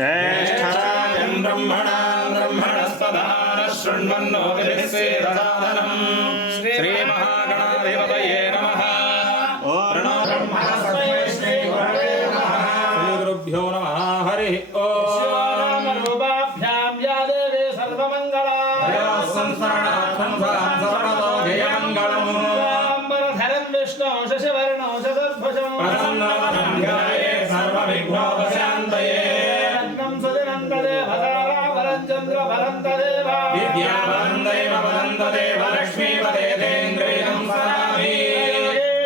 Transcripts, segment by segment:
ज्येष्ठराजं ब्रह्मणस्पदान शृण्वन्नोतिभिस्वेदसादनं श्रीमहागणाधिपतये नमः। प्रणो ब्रह्मणस्मै श्रीगुरवे नमः। श्रीगुरुभ्यो नमः। हरिः ओम्। रूपाभ्यां या देवी सर्वमङ्गला संस्मरणार्थं सर्वतो जयमङ्गलम्। अम्बरधरं विष्णो शशिवर्णो चतुर्भुजं प्रसन्नवदनं ध्यायेत् सर्वविघ्नोपशान्तये। चंद्रभरं तदेव विद्यावरं दैववरं लक्ष्मीपदेन्द्रियं स्मरामि।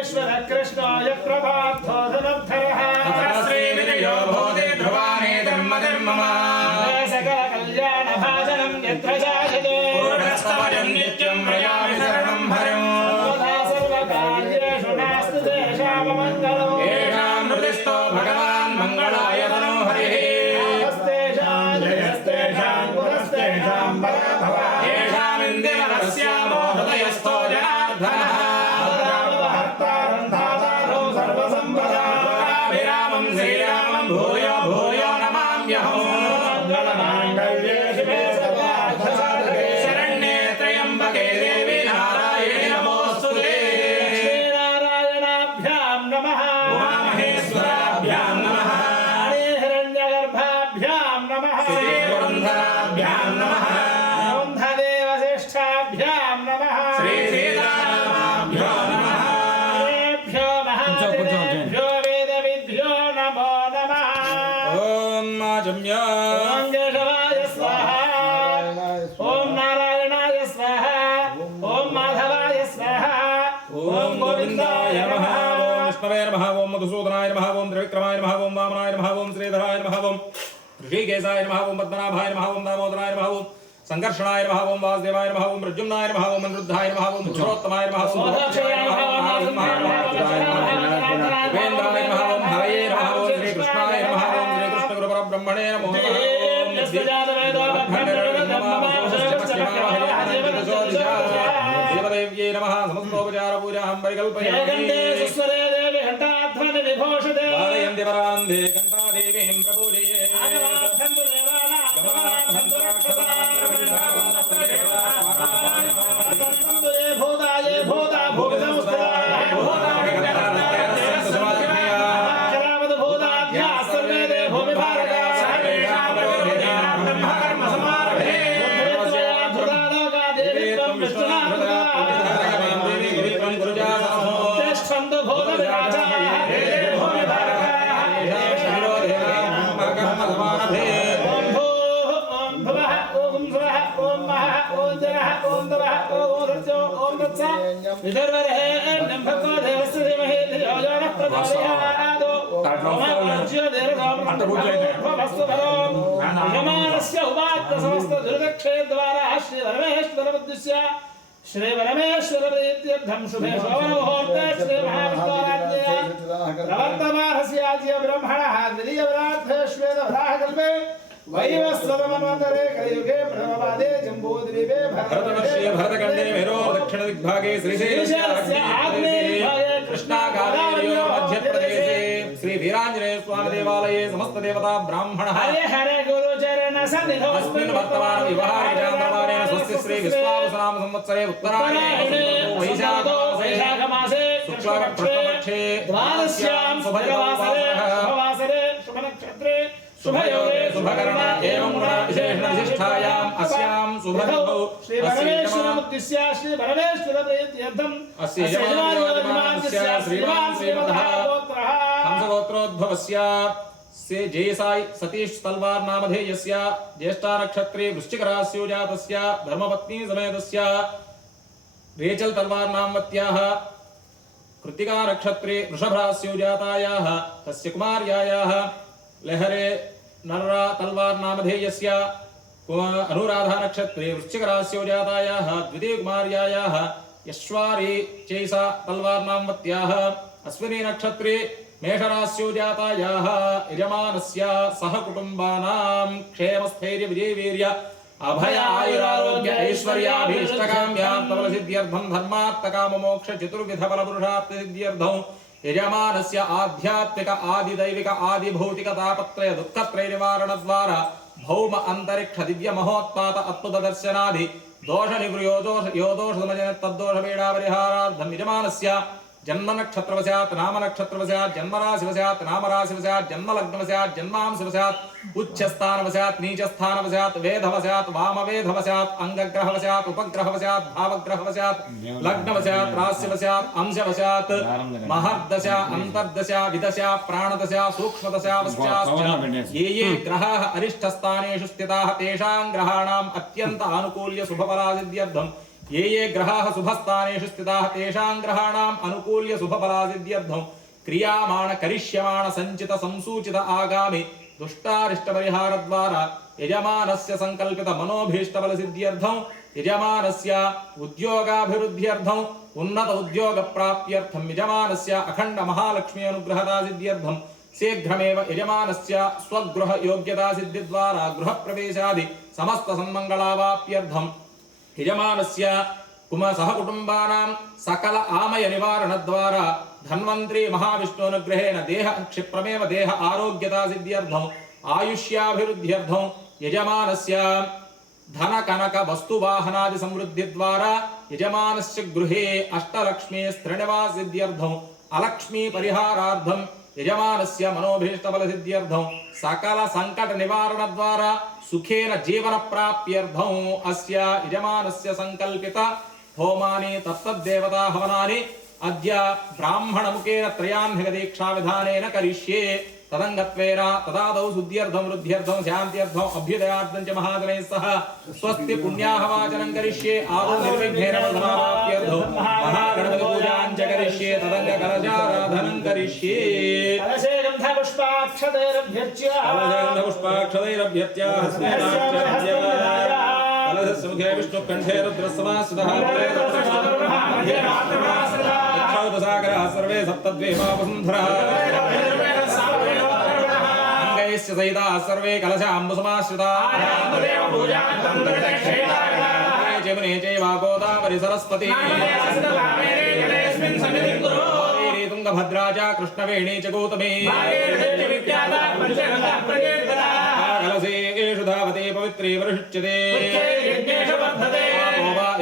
ईश्वर कृष्णाय प्रभातो धनुर्धरः श्रीविजयो भूते ध्रुवाणे धर्मधर्मः सकल कल्याण भाजनं यत्र जायते पूर्णस्तवयं नित्यं व्रजामि शरणं हरिं। सर्वदा सर्वकार्येषु नास्ति देशावमङ्गलो येषां हृदिस्थो भगवान् मङ्गलाय तनो हरिः। येषामिन्द्रियवस्यामो हृदयस्थो जनार्दनः सर्वसम्पदाभिरामं श्रीरामं भूयो भूयो नमाम्यहम्। शरण्ये त्र्यम्बके देवी नारायणि नमोऽस्तुते। श्रीनारायणाभ्यां नमः। उमामहेश्वराभ्यां नमः। हिरण्यगर्भाभ्यां नमः। श्रीपुरन्दराभ्यां नमः। ब्रह्मदेवशिष्ठाभ्यां नमः। श्रीसीतारामाभ्यो नमः। देभ्यो महादेवेभ्यो वेदविद्भ्यो नमो नमः। ॐ आजम्य ॐ केशवाय स्वाहा। ॐ नारायणाय स्वाहा। ॐ माधवाय स्वाहा। ॐ गोविन्दाय नमः। ॐ विष्णवे नमः। ॐ मधुसूदनाय नमः। ॐ त्रिविक्रमाय नमः। ॐ वामनाय नमः। ॐ श्रीधराय नमः। ॐ ऋषिकेशाय नमः। ॐ पद्मनाभाय नमः। ॐ दामोदराय नमः। ॐ संकर्षणाय नमः। ॐ वासुदेवाय नमः। ॐ प्रद्युम्नाय नमः। ॐ अनिरुद्धाय नमः। ॐ पुरुषोत्तमाय नमः। ॐ सुभद्राय नमः। ॐ महात्माय नमः। उपेन्द्राय नमः। ॐ हरये नमः। ॐ श्रीकृष्णाय नमः। ॐ श्रीकृष्णगुरुपरब्रह्मणे नमो नमः। देवदेव्यै नमः। समस्तोपचारपूजां परिकल्पयामि। वादयन्ति वरान्धे घण्टादेवीं प्रपूजये। श्री परमेश्वर प्रीत्यर्थं शुभे शोभनमुहूर्ते श्री महाविष्णुराज्ञया प्रवर्तमानस्याद्य ब्रह्मणः द्वितीयवराद्धेष्वेदवराहकल्पे वैवस्वतमन्वन्तरे कलियुगे प्रथमपादे जम्बूद्वीपे भरतवर्षे भरतखण्डे मेरो दक्षिणदिग्भागे श्रीशैलस्य आग्नेयदिग्भागे कृष्णाकार्यो मध्यप्रदेशे श्री वीराञ्जनेय स्वामी देवालये समस्त देवता ब्राह्मणः हरे हरे गुरुचरण सन्निधौ अस्मिन् वर्तमान विवाहादिकान्तमानेन स्वस्ति श्री विश्वावसुनाम संवत्सरे उत्तरायणे वैशाखमासे शुक्लपक्षे द्वादश्यां शुभवासरे शुभनक्षत्रे शुभयोगे शुभकरण एवं विशेषणविशिष्टायाम् अस्यां शुभतिथौ श्री परमेश्वरमुद्दिश्य श्री परमेश्वर प्रीत्यर्थम् अस्य यजमानस्य श्रीमान् श्रीमतः हंसगोत्रोद्भवस्य से जयसाई सतीश तलवार नामधेयस्य ज्येष्ठा नक्षत्रे वृश्चिक राशियो जातस्य धर्मपत्नी समेतस्य रेचल तलवार नामवत्याः कृत्तिका नक्षत्रे वृषभ राशियो जातायाः तस्य कुमार्यायाः लहरे नर्रा तलवार नामधेयस्य अनुराधा नक्षत्रे वृश्चिक राशियो जातायाः द्वितीय कुमार्यायाः यश्वारी चैसा तलवार नामवत्याः अश्विनी नक्षत्रे मेषरास्यो जातायाः यजमानस्य सह कुटुम्बानां क्षेमस्थैर्य विजयवीर्य अभयायुरारोग्य ऐश्वर्याभीष्टकाम्यां प्रबलसिद्ध्यर्थं धर्मार्थकाममोक्ष चतुर्विधफलपुरुषार्थसिद्ध्यर्थं यजमानस्य आध्यात्मिक आदिदैविक आदिभौतिकतापत्रय दुःखत्रयनिवारणद्वारा भौम अंतरिक्ष दिव्य महोत्पात अद्भुत दर्शनादि दोष निवृयोदोष योदोष समजन तद्दोष पीडा परिहारार्थं यजमानस्य जन्म नक्षत्रवशात् नाम नक्षत्रवशात् जन्मराशिवशात् नामराशिवशात् जन्मलग्नवशात् जन्मांशवशात् उच्चस्थानवशात् नीचस्थानवशात् वेधवशात् वामवेधवशात् अंगग्रहवशात् उपग्रहवशात् भावग्रहवशात् लग्नवशात् राशिवशात् अंशवशात् महर्दशा अंतर्दशा विदशा प्राणदशा सूक्ष्मदशा वश्चाश्च ये ग्रहाः अरिष्टस्थानेषु स्थिताः तेषां ग्रहाणाम् अत्यन्त आनुकूल्य शुभफलासिद्ध्यर्थं ये ग्रहाः शुभस्थानेषु स्थिताः तेषां ग्रहाणाम् अनुकूल्य शुभफलासिद्ध्यर्थं क्रियामाण करिष्यमाण संचित संसूचित आगामि दुष्टारिष्टपरिहारद्वारा यजमानस्य संकल्पित मनोभीष्टफलसिद्ध्यर्थं यजमानस्य उद्योगाभिवृद्ध्यर्थं उन्नत उद्योगप्राप्त्यर्थं यजमानस्य अखण्ड महालक्ष्मी अनुग्रहदासिद्ध्यर्थं शीघ्रमेव यजमानस्य स्वगृह योग्यतासिद्धिद्वारा गृहप्रवेशादि समस्त सन्मङ्गलावाप्त्यर्थं यजमानस्य सहकुटुम्बानां सकल आमय निवारणद्वारा धन्वन्त्री महाविष्णुनुग्रहेण देह क्षिप्रमेव देह आरोग्यता सिद्ध्यर्थं आयुष्याभिवृद्ध्यर्थं यजमानस्य धन कनक वस्तुवाहनादि समृद्धिद्वारा यजमानस्य गृहे अष्टलक्ष्मी स्त्रीनिवास सिद्ध्यर्थं अलक्ष्मी परिहारार्थं यजमानस्य मनोभीष्टफलसिद्ध्यर्थं सकल संकट निवारणद्वारा सुखेन जीवन प्राप्त्यर्थं अस्य यजमानस्य संकल्पित होमानि तत्तद्देवता हवनानि अद्य ब्राह्मणमुखेन त्रयाह्निकदीक्षा विधानेन करिष्ये तदंगत्वेन तदादौ शुद्ध्यर्थं वृद्ध्यर्थं शान्त्यर्थं अभ्युदयार्थं च महाजनैः सह स्वस्ति पुण्याहवाचनं करिष्ये आदौ निर्विघ्नेन समाप्त्यर्थं महागणपति पूजां च करिष्ये तदंगकलशाराधनं करिष्ये कलशे गन्धपुष्पाक्षतैरभ्यर्च्य कलशस्य मुखे विष्णुकण्ठे रुद्रस्समाश्रितः सर्वे सप्तद्वीपावसुन्धरः सहिता सर्वे कलशाम्बुसमाश्रिताः जमुने चैव गोदावरी सरस्वती तुंगभद्रा च कृष्णवेणी च गौतमी कलशेषु धावते पवित्रे वरुष्यते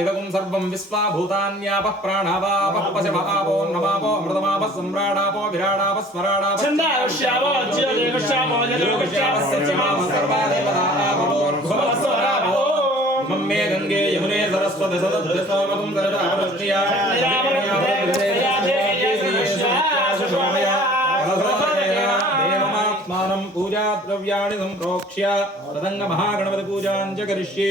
इदगुं सर्वं विश्वाभूतान्यापः प्राणावापः पशवापो नमापो अमृतमापः सम्राडापो विराडापः स्वराडापः छन्दाश्यावो ज्योतिर्गश्यामो जलोगश्यामः सत्यमापः सर्वादेवतापो इमं मे गंगे यमुने सरस्वती सदद्भिस्तोमं सरदावृष्ट्या देवमात्मानं पूजा द्रव्याणि संप्रोक्ष्य तदंग महागणपति पूजां च करिष्ये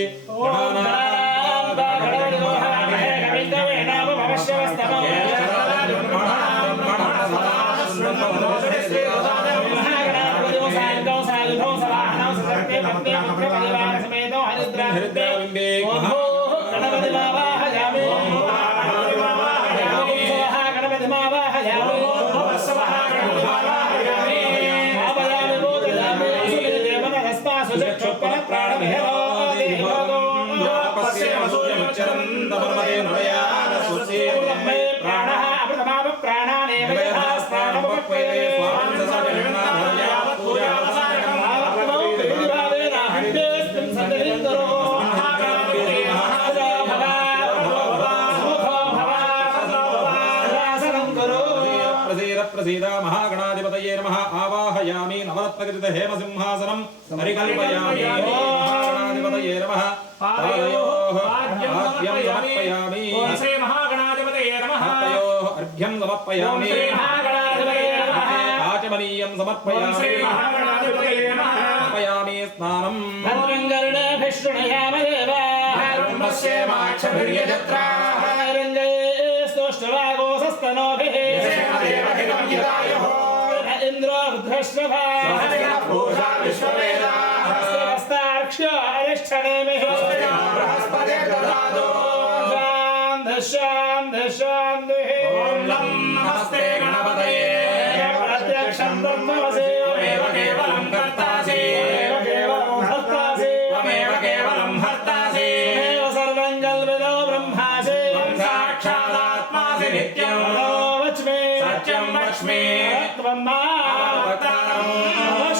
प्रसीद महागणाधिपतये नमः आवाहयामि नवरत्नकृत हेमसिंहासनं परिकल्पयामि महागणाधिपतये नमः पादयोः अर्घ्यं समर्पयामि श्री महागणाधिपतये नमः पादयोः अर्घ्यं समर्पयामि श्री महागणाधिपतये नमः आचमनीयं समर्पयामि श्री महागणाधिपतये नमः समर्पयामि स्नानं भद्रङ्गर्णे भिष्णुयामि देव ब्रह्मस्य माक्षभिर्यजत्राः रङ्गे स्तोष्टवागोसस्तनोभिः इंद्र रुद्रश्रभा पूजा विश्ववेदाः हस्तार्क्ष्य अरिष्ठनेमिः बृहस्पते ददातु शान्तिः ॐ नमस्ते गणपतये प्रत्यक्षं ब्रह्मवसे त्वमेव केवलं कर्तासि त्वमेव केवलं हर्तासि त्वमेव केवलं हर्ता लक्ष्मी त्वम्मा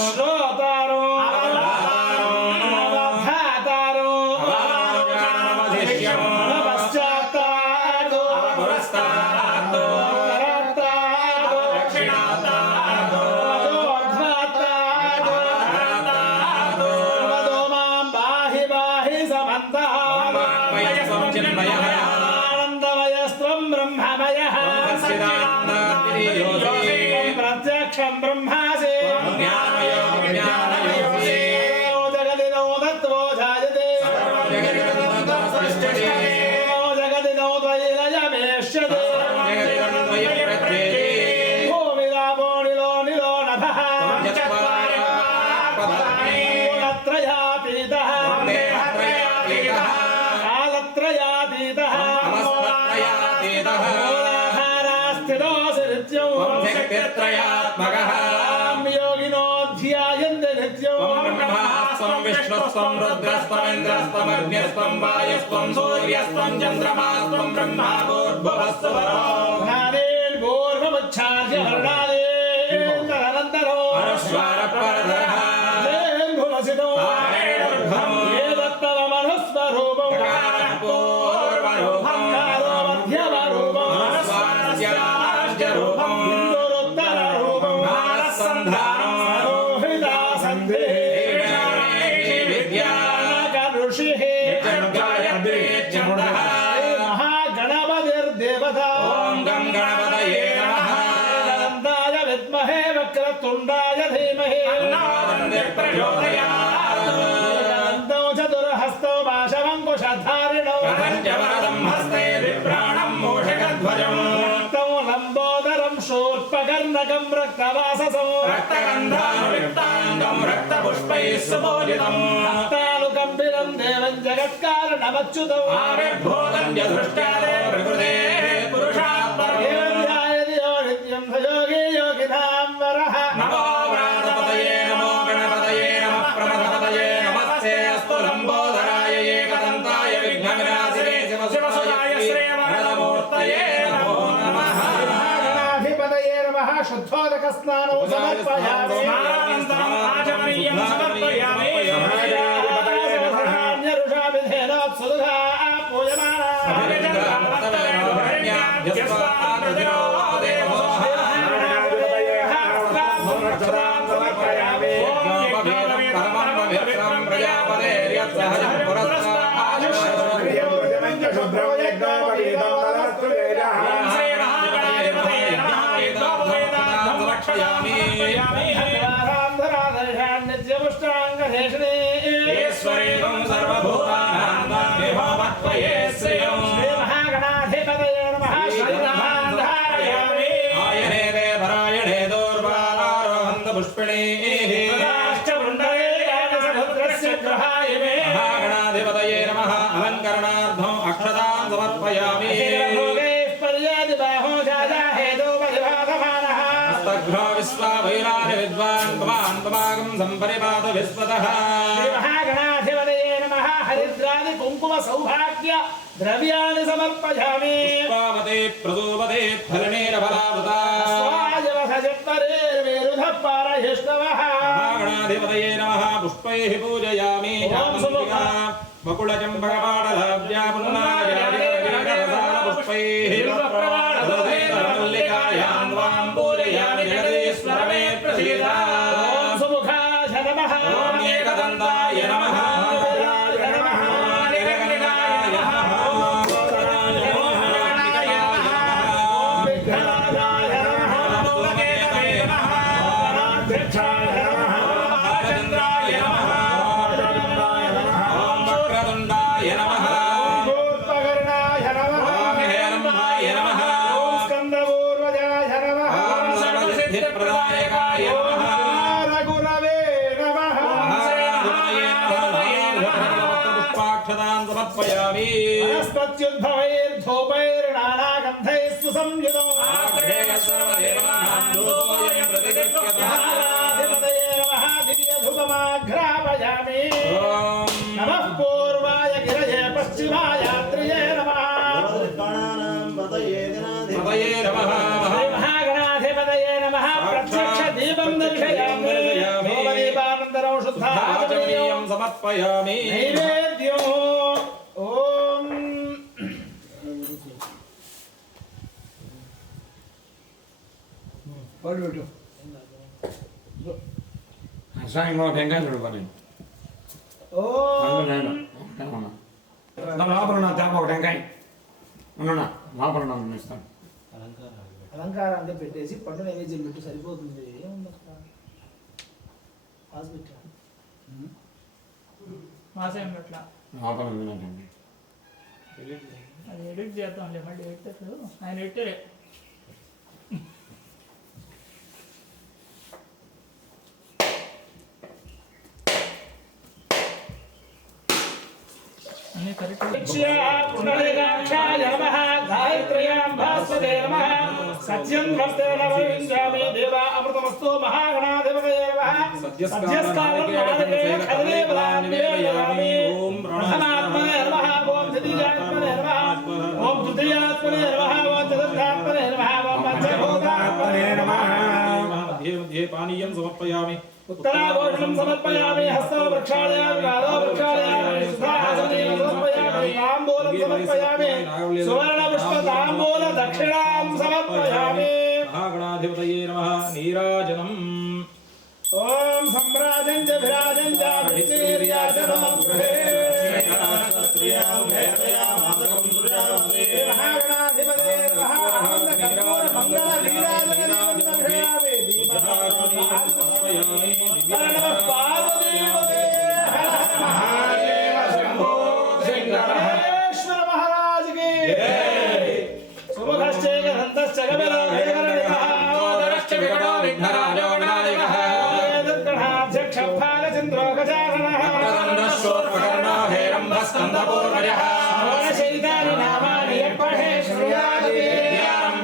श्रोतारो अवधातारो पश्चात्तारो पुरस्तारो करतारो दक्षिणातारो अध्वातारो वदो मां बाहि बाहि समन्ताः आनन्दमयस्त्वं ब्रह्ममयः प्रत्यक्षं ब्रह्मासि जगदिनो तत्त्वो जायते जगदिनो द्वैलयमेष्यते भूमिरापो निलो निलो नभः गुणत्रयातीतः कालत्रयातीतः मूलाधारास्थितोऽसि नित्यम् योगिनो ध्यायन्ते नित्यम् ब्रह्मास्त्वं विष्णुस्त्वं रुद्रस्त्वं इन्द्रस्त्वमग्निस्त्वं वायुस्त्वं सूर्यस्त्वं चन्द्रमास्त्वं ब्रह्मा भूर्भुवस्सुवरो नादेन पूर्वमुच्छाद्य वर्णादेन तदनन्तरो अनुस्वारपरधरः देन भुवसितो एतत्तवमनुस्वरूपं पूर्वरूपं मध्यमरूपं स्वाद्यराज्यरूपं गुरुत्तररूपं रोहिता सन्धे ऋषिः महागणपतिर्देवता ॐ गं गणपतये नमः अनन्ताय विद्महे वक्रतुण्डाय धीमहि अनन्तौ चतुर्हस्तौ पाशमङ्कुशधारिणौ प्रपञ्चवरदं हस्ते विप्राणं मूषकध्वजम् रक्तौ लम्बोदरं शूर्पकर्णकं रक्तवाससं रक्तगन्धानुलिप्ताङ्गं रक्तपुष्पैः सुपूजितम् हस्तानुकम्बिनं देवं जगत्कारणमच्युतौ आविर्भूतं च दृष्ट्यादे प्रकृतेः पुरुषात् परम् एवं ध्यायति यो नित्यं स योगी योगिनां वरः नमो व्रातपतये नमो गणपतये नमः प्रमथपतये नमस्ते अस्तु लम्बोदराय एकदन्ताय विघ्नविनाशिने शिवसुताय श्रीवरदमूर्तये नमो नमः गणाधिपतये नमः शुद्धोदकस्नानौ समर्पयामि स्नानानन्तरम् आचमनीयं समर्पयामि ऋषाभिधेनोत्सुधा पूयमाना ईश्वरेकं सर्वभूतानां देवमत्वये श्रियम् महागणाधिपतये नमः श्रीरामाधारयामि आयने देवरायणे दोर्वारोहन्त पुष्पिणीः राष्ट्रवृन्दये यागसमुद्रस्य ग्रहाय मे महागणाधिपतये नमः अलङ्करणार्थम् अक्षतां समर्पयामि पर्यादिबाहो जाया हेतोपरिभासमानः हस्तघ्नो विश्वाभैरानि विद्वान् त्वां त्वागं सम्परिपात विश्वतः महागणाधिपतये नमः हरिद्रादि कुङ्कुम सौभाग्य द्रव्याणि समर्पयामि पुष्पावते प्रसूपते फलनेरफलावता स्वायवसजत्परेर्वेरुधः पारहिष्णवः महागणाधिपतये नमः पुष्पैः पूजयामि जामन्तिका बकुलचम्पकपाटलाभ्या पुष्पैः मल्लिकायां त्वां पूजयामि जगदीश्वर मे प्रसीद सुमुखाय नमः एकदन्ताय नमः वनस्पत्युद्भवैर्धूपैर्नानागन्धैः सुसंयुतौ दिव्यधूपमाघ्रापयामि नमः पूर्वाय गिरये पश्चिमायात्रिये नमः महागणाधिपतये సమర్పయామి నైవేద్యం ఓం పడు సాయంలో టెంకాయ చూడపని ఓం లోపల నా తేప ఒక టెంకాయ ఉన్నా లోపల నన్ను ఇస్తాను అలంకారాన్ని పెట్టేసి పండు నైవేద్యం పెట్టు సరిపోతుంది ఏముంది అక్కడ హాస్పిటల్ మాసేం పట్ల లోపల వినండి అది ఎడిట్ చేద్దాంలే మళ్ళీ ఎడిటర్లు ఆయన ఎడిటరే అన్నీ కరెక్ట్ పునరేకాక్షాయ నమః గాయత్ర్యాం భాస్వతే నమః సత్యం హస్తే నవవించామి దేవా అమృతమస్తు మహాగణాధిపతయే నమః సత్యస్కాలం నారకేణ కదలే బలాన్వేయామి ఓం ప్రథమాత్మనే నమః ఓం ద్వితీయాత్మనే నమః ఓం తృతీయాత్మనే నమః ఓం చతుర్థాత్మనే నమః ఓం పంచభూతాత్మనే నమః मध्ये मध्ये पानीयं समर्पयामि उत्तराघोषणं समर्पयामि हस्तौ प्रक्षालयामि पादौ प्रक्षालयामि सुधासनेन समर्पयामि ताम्बूलं समर्पयामि सुवर्णपुष्पताम्बूल दक्षिणां समर्पयामि महागणाधिपतये नमः नीराजनम् ॐ सम्राजं च विराजं च भित्तिर्याजनं गृहे महागणाधिपतये नमः आनन्दकर्पूर मङ्गल नीराजनं दर्शयामि महाराज की सुमुखश्चैक हन्तश्च गमनाध्यक्ष फालचन्द्रो गजाननः शैतानि नामानि यः पठे श्रुयाति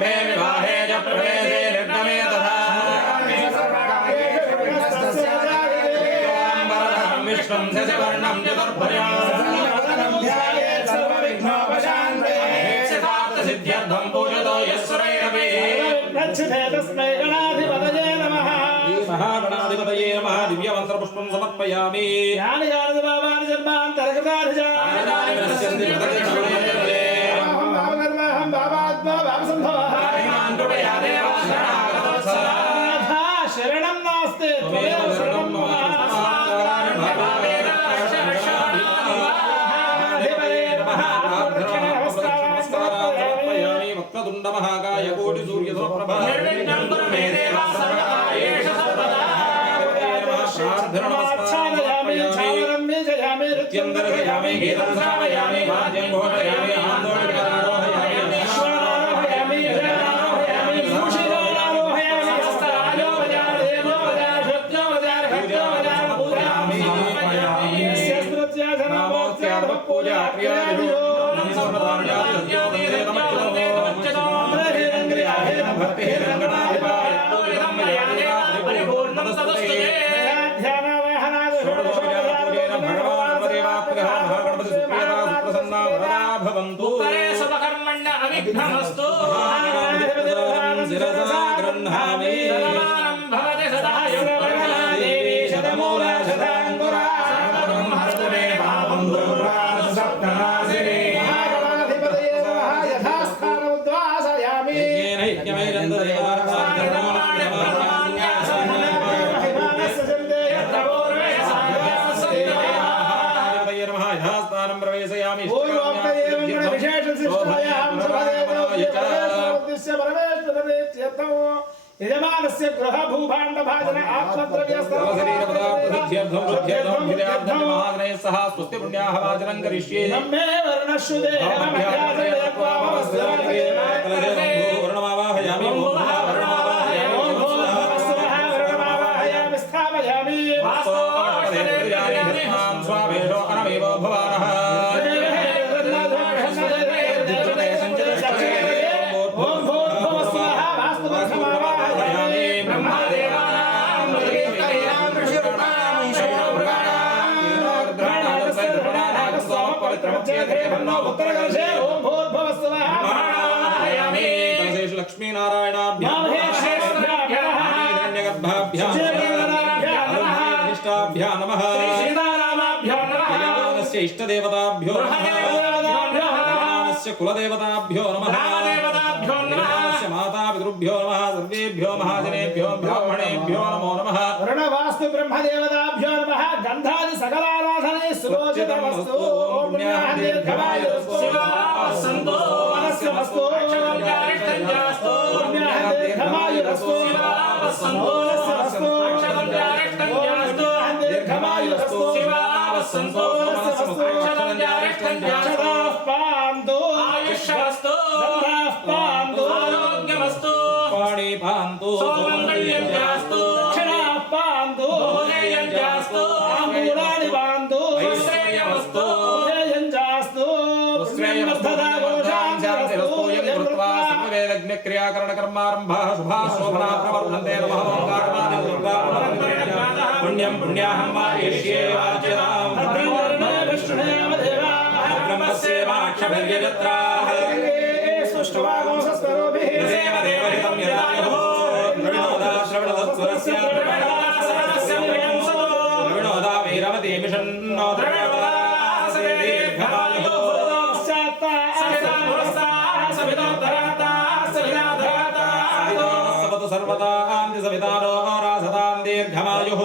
विवाहे च प्रवेशे निर्गमे तथा विष्णुं शशिवर्णं चतुर्भुजं सिद्ध्यर्थं पूजतो यस्वरैरपि तस्मै गणाधिपतये नमः महागणाधिपतये नमः दिव्यमन्त्रपुष्पं समर्पयामि यानि यानि भावानि जन्मान्तरकृतानि च अहं भावकर्माहं भावात्मा भावसम्भवः शरणं नास्ति त्वमेव शरणं मम वक्रतुण्डमहाकाय कोटिसूर्यसमप्रभा निर्विघ्नं कुरु मे देव सर्वकार्येष सर्वदा नृत्यं दर्शयामि गीतं श्रावयामि वाद्यं घोषयामि आन्दोलनकारोहयामि आरोहयामि भूषितारोहयामि पूजा यजमानस्य गृह भूभाण्ड भाजन आत्मद्रव्यस्थं सह स्वस्ति पुण्याः वाचनं करिष्ये नम्मे वर्णश्रुते वर्णमावाहयामि वर्णमावाहयामि स्थापयामि स्वावेशो अनमेव भवानः लक्ष्मी नारायणाभ्यां नमः इष्टदेवताभ्यो नमः कुलदेवताभ्यो नमः मातापितृभ्यो नमः सर्वेभ्यो महाजनेभ्यो ब्राह्मणेभ्यो नमो नमः वरुणवास्तु ब्रह्मदेवताभ्यो नमः गन्धादि सकलाराधने सुलोचितमस्तु ओम पुण्याहदीर्घमायुस्तु शिवावसन्तो मनस्यमस्तु अक्षरञ्जारिष्ठञ्जास्तु पुण्याहदीर्घमायुस्तु शिवावसन्तो अक्षरञ्जारिष्ठञ्जास्तु दीर्घमायुस्तु शिवावसन्तो अक्षरञ्जारिष्ठञ्जास्तु पान्तु आयुष्यमस्तु पान्तु आरोग्यमस्तु पाणिपान्तु सौमङ्गल्यञ्जास्तु पान्तु भोजयञ्जास्तु आमूलानि पान्तु श्रेयमस्तु जयञ्जास्तु क्रियाकरणकर्मारम्भाः शुभाः शोभना प्रवर्धन्ते नमः पुण्यं पुण्याहं वायिष्ये वाच्यतां ब्रह्मस्येवाक्षभिर्यजत्राः देव देवहितं यदायुः श्रवणदत्पुरस्य द्रविणोदा वीरवती मिषन्नो सर्वदा आन्ति सवितारो रासदां दीर्घमायुः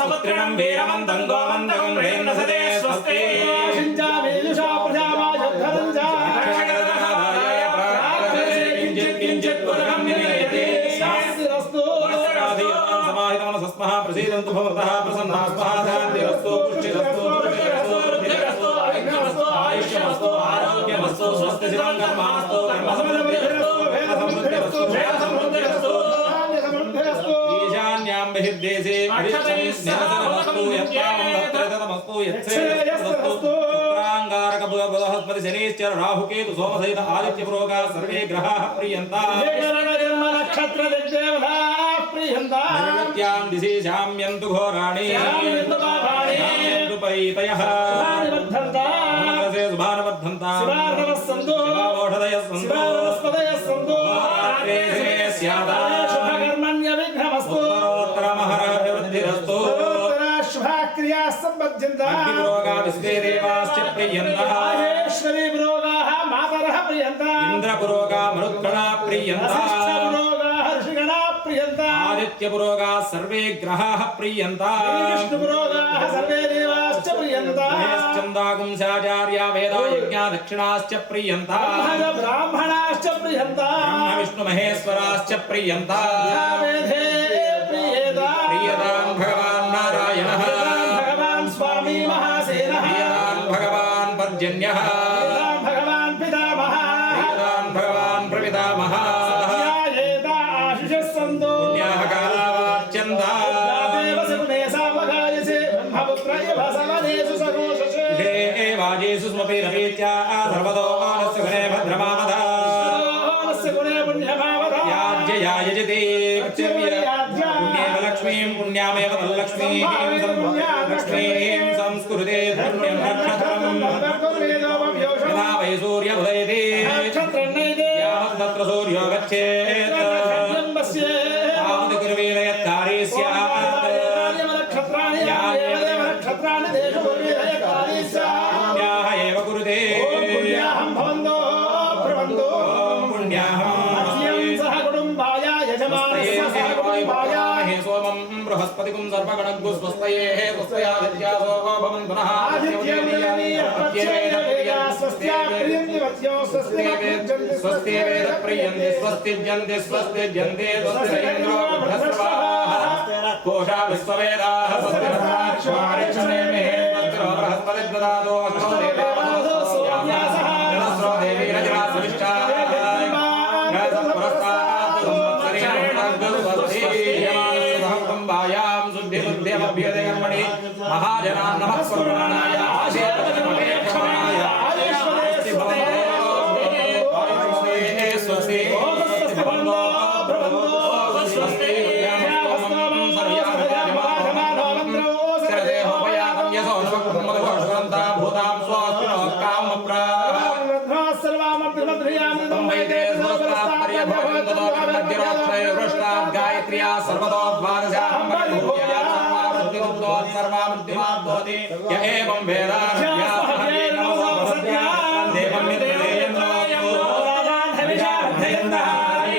समुद्रिणं वीरमन्तं गोमन्तकं रेन्नसदे स्वस्ति समाहितमनसस्मः प्रसीदन्तु भवतः प्रसन्नाः शान्तिरस्तु पुष्टिरस्तु वृद्धिरस्तु आयुष्यमस्तु आरोग्यमस्तु स्वस्ति शिवं कर्मास्तु कर्मसमृद्धिरस्तु ईशान्यां बहिर्देशे निरसनमस्तु यत्पावं तत्र तदमस्तु यत्सेदस्तु पुत्राङ्गारकबुधस्पति शनिश्चर राहुकेतु सोमसहित आदित्यपुरोगा सर्वे ग्रहाः प्रीयन्ताः निवृत्त्यां दिशि शाम्यन्तु घोराणि पयितयः शुभानवर्धन्तां शिवावोषधयः सन्तु उत्तरोत्तरमहरभिवृद्धिरस्तु शुभाक्रिया सम्पद्यन्ता विश्वे देवाश्च प्रीयन्तः पुरोगाः मातरः प्रीयन्ता इन्द्रपुरोगा मरुत्कणा प्रीयन्तः आदित्यपुरोगा सर्वे ग्रहाः प्रीयन्ताः विष्णुपुरोगाः सर्वे देवाश्च प्रीयन्ताः महेश्चन्दागुंसाचार्या वेदा यज्ञा दक्षिणाश्च प्रीयन्ताः ब्राह्मणाश्च प्रीयन्ताः ब्रह्म विष्णु महेश्वराश्च प्रीयन्ताः प्रीयतां भगवान् नारायणः भगवान् स्वामी महासेनः प्रीयतां भगवान् पर्जन्यः भगवान् पितामहः प्रीयतां भगवान् प्रपितामहः वाजेषु स्मपिरवीत्या सर्वतो मानस्य गुणे भद्रमामदा याज्ययायजते पुण्येन लक्ष्मीं पुण्यामेव तल्लक्ष्मीं लक्ष्मीं संस्कृते धर्म्यं नक्षत्रम् यदा वै सूर्योदयते यावत् तत्र सूर्यो गच्छेत् तावत् कुर्वीर यत्कार्ये स्यात् पुण्याः एव कुरुते पुण्याहं भवन्तो प्रवन्तो पुण्याहं सह कुटुम्बाय यजमानस्य सह कुटुम्बाय हे सोमं बृहस्पतिकुं सर्वगणगु स्वस्तये स्वस्तया विद्यासो भवन्तु नः स्वस्ति वेद प्रियन्ते स्वस्तिज्यन्ते स्वस्तिज्यन्ते स्वस्तिरेन्द्रो बृहस्पतिः कोशा विश्ववेदाः स्वस्तिरक्षणे मे बृहस्पतिर्ददातो अष्टो देवी रजरा सुविष्टा महाजनान् नमः स्वर्णाय आशेर्वचनमपेक्षमाय स्वस्ति बुद्धिमान् भवति य एवं वेदार्यास्महव्येनमसोपसद्या देवं मित्रयेन्द्रायं राजाधविषार्धयन्तः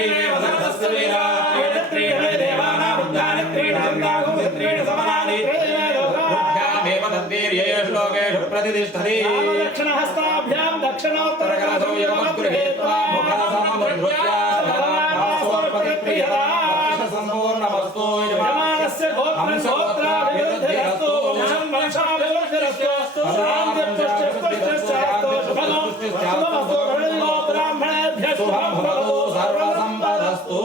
एव सकतस्य वीरा एतत्रीणे देवानां बुद्धानि त्रीणि त्रीणि समनानि बुद्ध्यामेव तद्वीर्ये श्लोकेषु प्रतिष्ठति दक्षिणहस्ताभ्यां दक्षिणोत्तरकरसौ यमगृहीत्वा मुखसममुद्धृत्य भगवान् सम्पूर्णवस्तु यजमानस्य गोत्रगोत्राभिवृद्धिरस्तु वंशाभिवृद्धिरस्तु शान्तिर्पुष्टिर्पुष्टिश्चास्तु शुभमस्तु ब्राह्मणेभ्यः शुभं भवतु सर्वसम्पदस्तु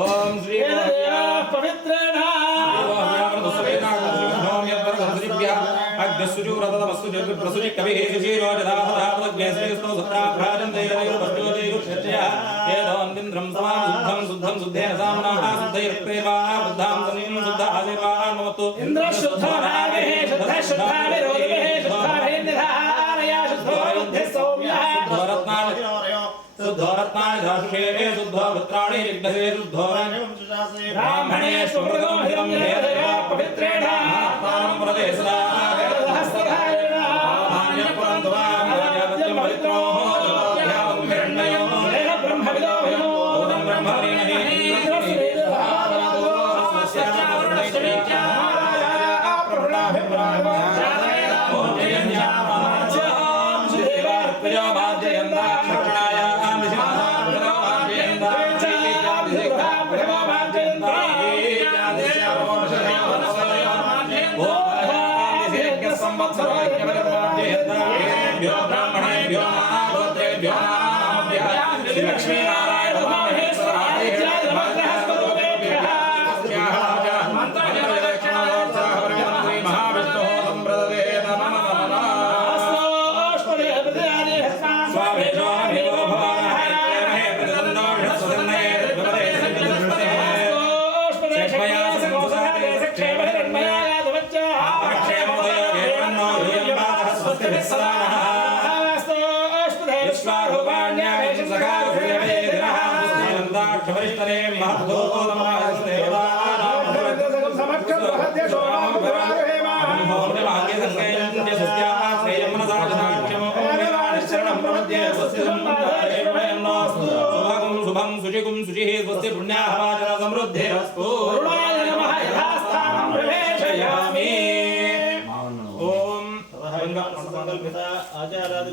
ओम श्री पवित्रेण इंद्र शुद्ध नागे शुद्ध शुद्धाविरोधे शुद्धाभिनिधारया शुद्धोरुद्धि सौम्यः शुद्धोरत्नानि धार्षे शुद्धोवृत्राणि विघ्नसे ब्राह्मणे सुमृगो हिरण्यदेव पवित्रेण आत्मानं प्रदे सदा हस्तधारेण मान्यपुरन्दवां पवित्रो यावं हिरण्मयो ब्रह्मविदो ओदं ब्रह्मणेहि लक्ष्मीनारायण शुभं शुचिकुं शुचिः स्वस्ति पुण्याहवाचन समृद्धिरस्तु प्रवेशयामि ओम आचार्यादि